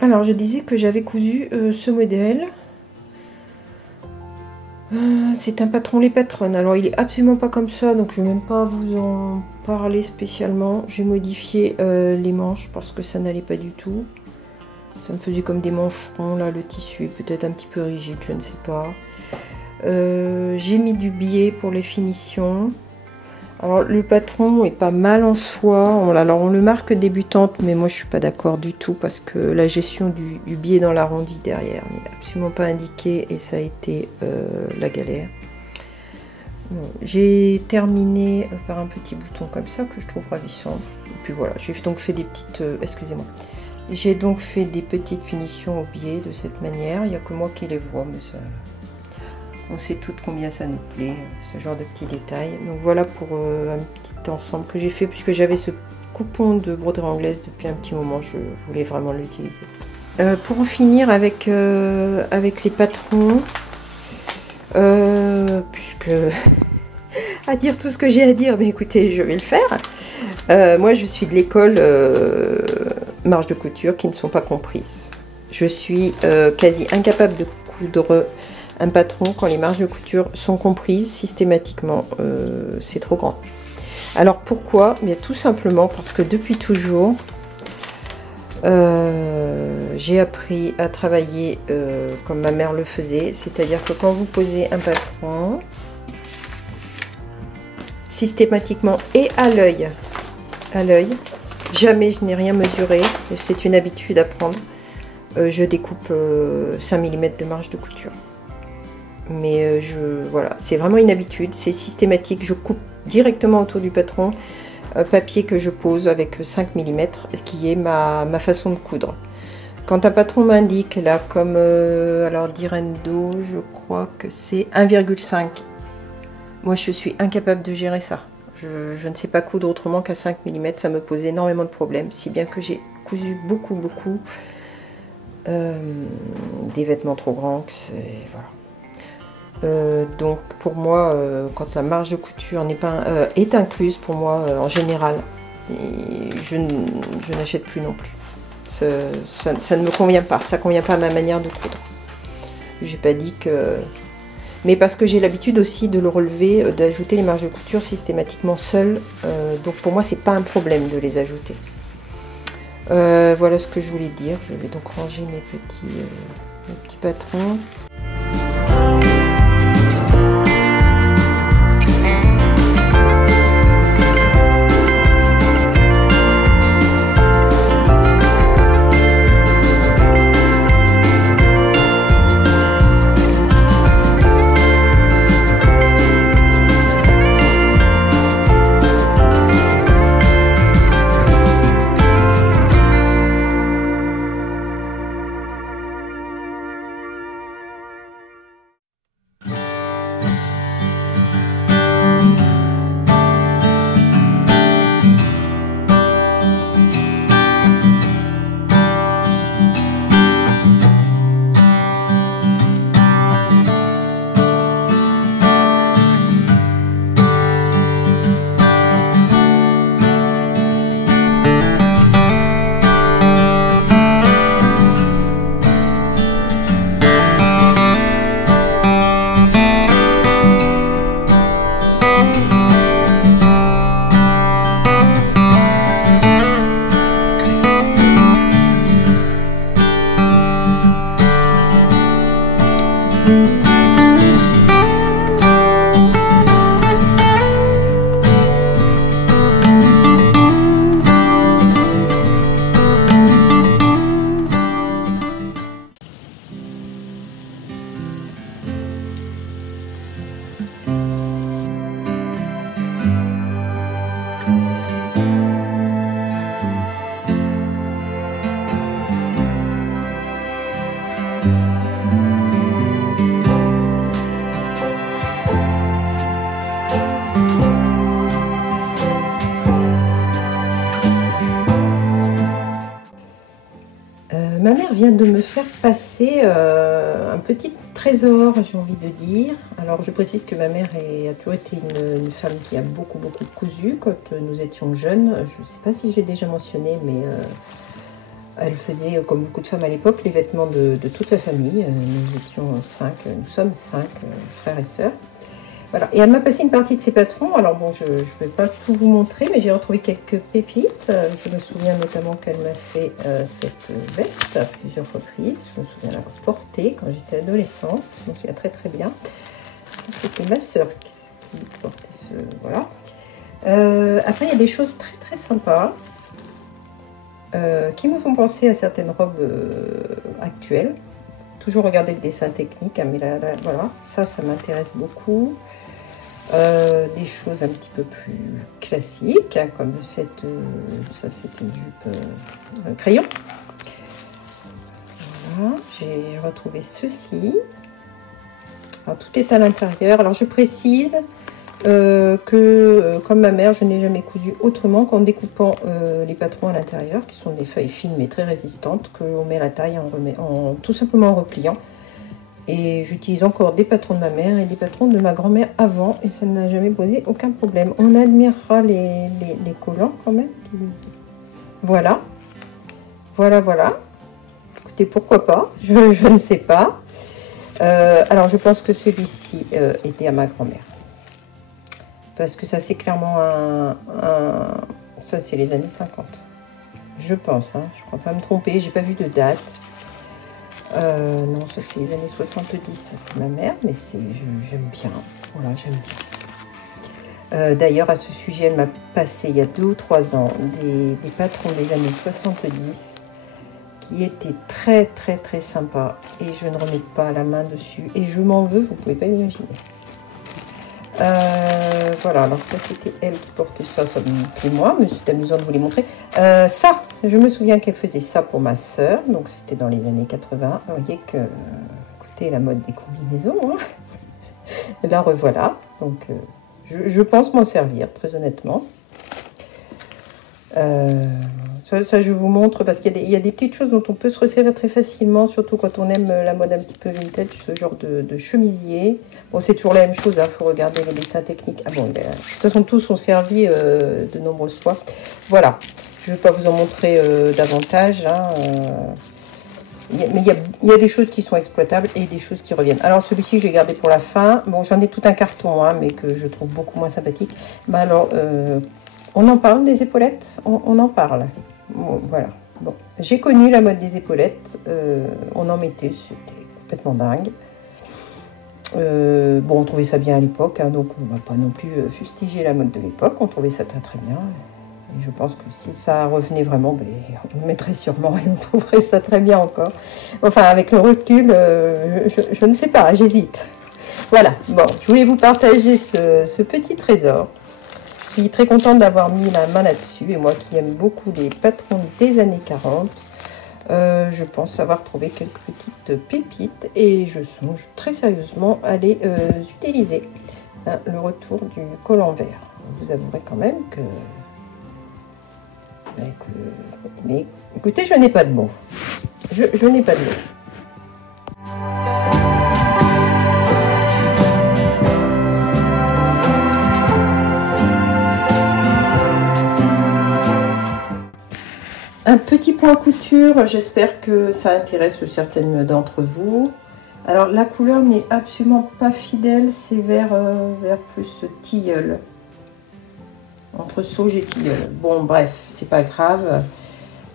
Alors je disais que j'avais cousu ce modèle. C'est un patron Les Patronnes. Alors il est absolument pas comme ça, donc je vais même pas vous en parler spécialement. J'ai modifié les manches parce que ça n'allait pas du tout. Ça me faisait comme des manches ronds, là le tissu est peut-être un petit peu rigide, je ne sais pas. J'ai mis du biais pour les finitions. Alors le patron est pas mal en soi, alors on le marque débutante, mais moi je suis pas d'accord du tout parce que la gestion du biais dans l'arrondi derrière n'est absolument pas indiquée et ça a été la galère. Bon, j'ai terminé par un petit bouton comme ça que je trouve ravissant. Et puis voilà, j'ai donc fait des petites, excusez-moi, j'ai donc fait des petites finitions au biais de cette manière. Il n'y a que moi qui les vois, mais ça... On sait toutes combien ça nous plaît, ce genre de petits détails. Donc voilà pour un petit ensemble que j'ai fait, puisque j'avais ce coupon de broderie anglaise depuis un petit moment, je voulais vraiment l'utiliser. Pour en finir avec les patrons, puisque à dire tout ce que j'ai à dire, mais écoutez, je vais le faire. Moi je suis de l'école marge de couture qui ne sont pas comprises. Je suis quasi incapable de coudre un patron quand les marges de couture sont comprises systématiquement, c'est trop grand. Alors pourquoi? Bien tout simplement parce que depuis toujours j'ai appris à travailler comme ma mère le faisait, c'est-à-dire que quand vous posez un patron systématiquement et à l'œil, jamais je n'ai rien mesuré, c'est une habitude à prendre, je découpe 5 mm de marge de couture. Mais voilà, c'est vraiment une habitude, c'est systématique, je coupe directement autour du patron, papier que je pose avec 5 mm, ce qui est ma façon de coudre. Quand un patron m'indique là, comme alors Direndo, je crois que c'est 1,5, moi je suis incapable de gérer ça. Je ne sais pas coudre autrement qu'à 5 mm, ça me pose énormément de problèmes, si bien que j'ai cousu beaucoup des vêtements trop grands, que c'est... Voilà. Donc pour moi, quand la marge de couture n'est pas est incluse, pour moi en général, je n'achète plus non plus. Ça ne me convient pas, ça ne convient pas à ma manière de coudre. J'ai pas dit que... Mais parce que j'ai l'habitude aussi de le relever, d'ajouter les marges de couture systématiquement seules. Donc pour moi, c'est pas un problème de les ajouter. Voilà ce que je voulais dire. Je vais donc ranger mes petits patrons. Ma mère vient de me faire passer un petit trésor, j'ai envie de dire. Alors je précise que ma mère a toujours été une femme qui a beaucoup cousu quand nous étions jeunes. Je ne sais pas si j'ai déjà mentionné, mais elle faisait, comme beaucoup de femmes à l'époque, les vêtements de toute la famille. Nous sommes cinq frères et sœurs. Voilà. Et elle m'a passé une partie de ses patrons. Alors bon, je ne vais pas tout vous montrer, mais j'ai retrouvé quelques pépites. Je me souviens notamment qu'elle m'a fait cette veste à plusieurs reprises. Je me souviens l'avoir portée quand j'étais adolescente. Je me souviens très bien. C'était ma sœur qui portait ce... Voilà. Après, il y a des choses très sympas qui me font penser à certaines robes actuelles. Toujours regarder le dessin technique, hein, mais là, voilà, ça m'intéresse beaucoup. Des choses un petit peu plus classiques, hein, comme cette, ça c'est une jupe crayon. Voilà, j'ai retrouvé ceci. Alors, tout est à l'intérieur. Alors je précise que comme ma mère, je n'ai jamais cousu autrement qu'en découpant les patrons à l'intérieur, qui sont des feuilles fines mais très résistantes, qu'on met à la taille tout simplement en repliant. Et j'utilise encore des patrons de ma mère et des patrons de ma grand-mère avant, et ça n'a jamais posé aucun problème. On admirera les collants quand même. Voilà. Écoutez, pourquoi pas, je ne sais pas. Alors je pense que celui-ci était à ma grand-mère. Parce que ça c'est clairement ça c'est les années 50. Je pense, hein, je crois pas me tromper, j'ai pas vu de date. Non, ça c'est les années 70, ça c'est ma mère, mais j'aime bien. Voilà, j'aime bien. D'ailleurs, à ce sujet, elle m'a passé il y a 2 ou 3 ans des patrons des années 70 qui étaient très sympas, et je ne remets pas la main dessus, et je m'en veux, vous pouvez pas imaginer. Voilà, alors ça c'était elle qui portait ça me plaît moi, mais c'est amusant de vous les montrer. Ça, je me souviens qu'elle faisait ça pour ma soeur, donc c'était dans les années 80. Vous voyez que, écoutez, la mode des combinaisons, hein. La revoilà, donc je pense m'en servir, très honnêtement. Ça, je vous montre parce qu'il y a des petites choses dont on peut se resservir très facilement, surtout quand on aime la mode un petit peu vintage, ce genre de chemisier. Bon, c'est toujours la même chose, il faut regarder les dessins techniques. Ah bon, de toute façon, tous ont servi de nombreuses fois. Voilà, je ne vais pas vous en montrer davantage, hein, mais il y a des choses qui sont exploitables et des choses qui reviennent. Alors, celui-ci, j'ai gardé pour la fin. Bon, j'en ai tout un carton, hein, mais que je trouve beaucoup moins sympathique. Mais alors, on en parle des épaulettes, on en parle. Bon, voilà. Bon, j'ai connu la mode des épaulettes. On en mettait, c'était complètement dingue. Bon, on trouvait ça bien à l'époque, hein, donc on ne va pas non plus fustiger la mode de l'époque. On trouvait ça très bien. Et je pense que si ça revenait vraiment, ben, on le mettrait sûrement et on trouverait ça très bien encore. Enfin, avec le recul, je ne sais pas, j'hésite. Voilà, bon, je voulais vous partager ce petit trésor. Je suis très contente d'avoir mis la main là-dessus, et moi qui aime beaucoup les patrons des années 40, je pense avoir trouvé quelques petites pépites, et je songe très sérieusement à les utiliser. Hein, le retour du col en vert. Vous avouerez quand même que... Mais écoutez, je n'ai pas de mots. Je n'ai pas de mots. Un petit point couture, j'espère que ça intéresse certaines d'entre vous. Alors la couleur n'est absolument pas fidèle, c'est vert plus tilleul. Entre sauge et tilleul. Bon bref, c'est pas grave.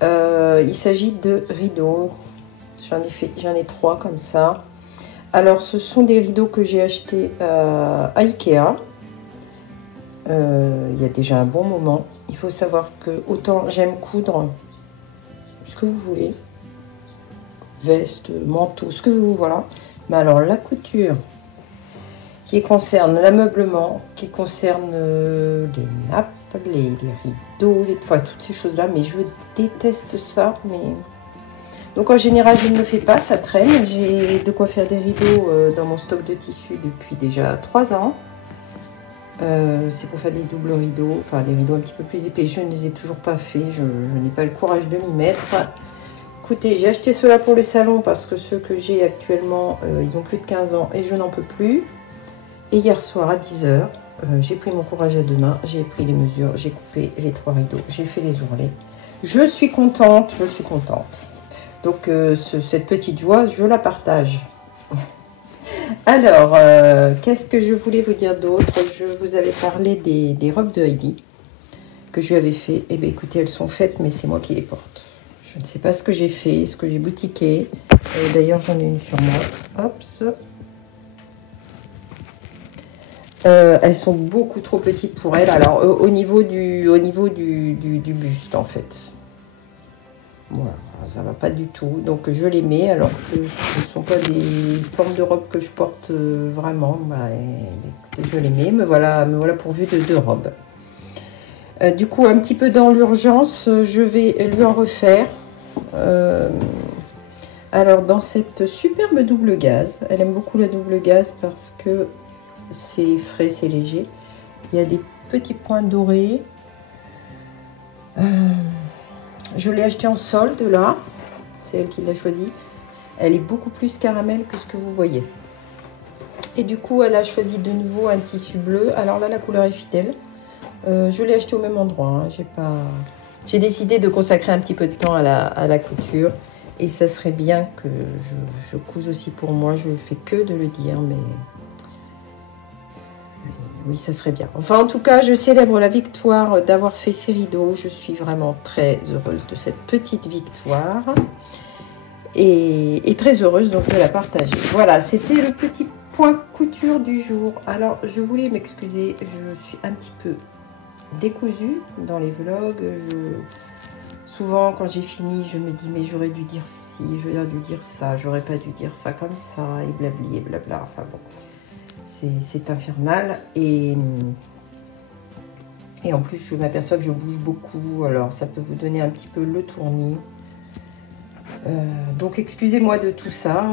Il s'agit de rideaux. J'en ai 3 comme ça. Alors ce sont des rideaux que j'ai achetés à Ikea. Il y a déjà un bon moment. Il faut savoir que autant j'aime coudre ce que vous voulez, veste, manteau, ce que vous voilà. Mais alors la couture qui concerne l'ameublement, qui concerne les nappes, les rideaux, enfin toutes ces choses-là, mais je déteste ça. Mais Donc en général, je ne le fais pas, ça traîne. J'ai de quoi faire des rideaux dans mon stock de tissus depuis déjà 3 ans. C'est pour faire des doubles rideaux, enfin des rideaux un petit peu plus épais. Je ne les ai toujours pas faits, je n'ai pas le courage de m'y mettre. Écoutez, j'ai acheté cela pour le salon parce que ceux que j'ai actuellement, ils ont plus de 15 ans et je n'en peux plus. Et hier soir à 10 h, j'ai pris mon courage à 2 mains, j'ai pris les mesures, j'ai coupé les 3 rideaux, j'ai fait les ourlets. Je suis contente, je suis contente. Donc cette petite joie, je la partage. Alors, qu'est-ce que je voulais vous dire d'autre? Je vous avais parlé des robes de Heidi que je lui avais fait. Eh bien, écoutez, elles sont faites, mais c'est moi qui les porte. Je ne sais pas ce que j'ai fait, ce que j'ai boutiqué. D'ailleurs, j'en ai une sur moi. Hop. Elles sont beaucoup trop petites pour elle. Alors, au niveau du buste, en fait. Voilà, ça va pas du tout. Donc, je les mets, alors que ce ne sont pas des formes de robes que je porte vraiment. Bah, écoutez, je les mets. Me voilà pourvue de 2 robes. Du coup, un petit peu dans l'urgence, je vais lui en refaire. Alors, dans cette superbe double gaze, elle aime beaucoup la double gaze parce que c'est frais, c'est léger. Il y a des petits points dorés. Je l'ai acheté en solde là. C'est elle qui l'a choisi. Elle est beaucoup plus caramel que ce que vous voyez. Et du coup, elle a choisi de nouveau un tissu bleu. Alors là, la couleur est fidèle. Je l'ai acheté au même endroit. Hein. J'ai décidé de consacrer un petit peu de temps à la couture. Et ça serait bien que je couse aussi pour moi. Je ne fais que de le dire, mais oui, ça serait bien. Enfin, en tout cas, je célèbre la victoire d'avoir fait ces rideaux. Je suis vraiment très heureuse de cette petite victoire. Et très heureuse donc de la partager. Voilà, c'était le petit point couture du jour. Alors, je voulais m'excuser. Je suis un petit peu décousue dans les vlogs. Souvent, quand j'ai fini, je me dis, mais j'aurais dû dire ci, j'aurais dû dire ça, j'aurais pas dû dire ça comme ça, et blabli, et blabla. Enfin bon, c'est infernal. Et en plus, je m'aperçois que je bouge beaucoup, alors ça peut vous donner un petit peu le tournis. Donc, excusez-moi de tout ça.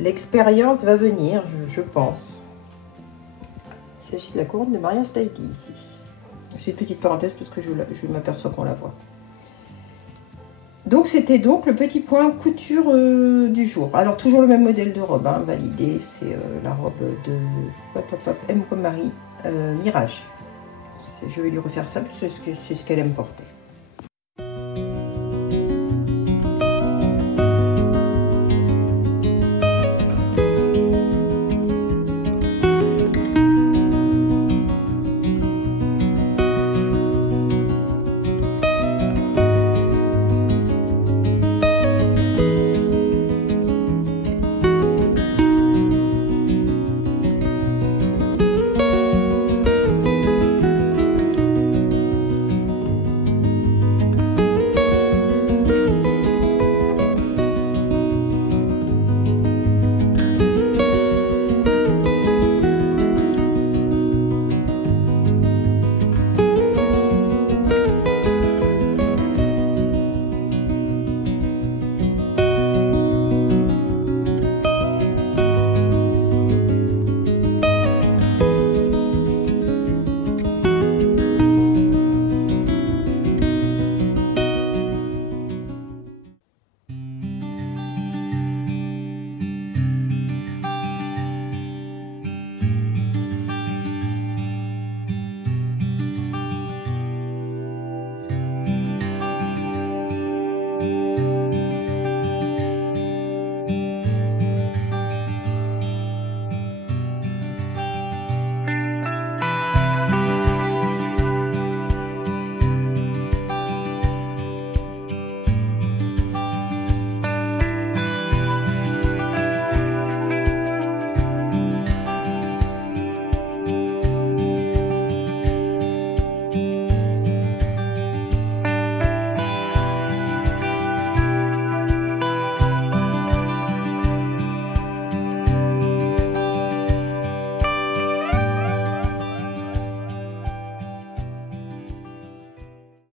L'expérience va venir, je pense. Il s'agit de la couronne de mariage d'Heidi ici. C'est une petite parenthèse parce que je m'aperçois qu'on la voit. Donc c'était donc le petit point couture du jour. Alors toujours le même modèle de robe, hein, validé. C'est la robe de M comme Marie, Mirage. Je vais lui refaire ça parce que c'est ce qu'elle aime porter.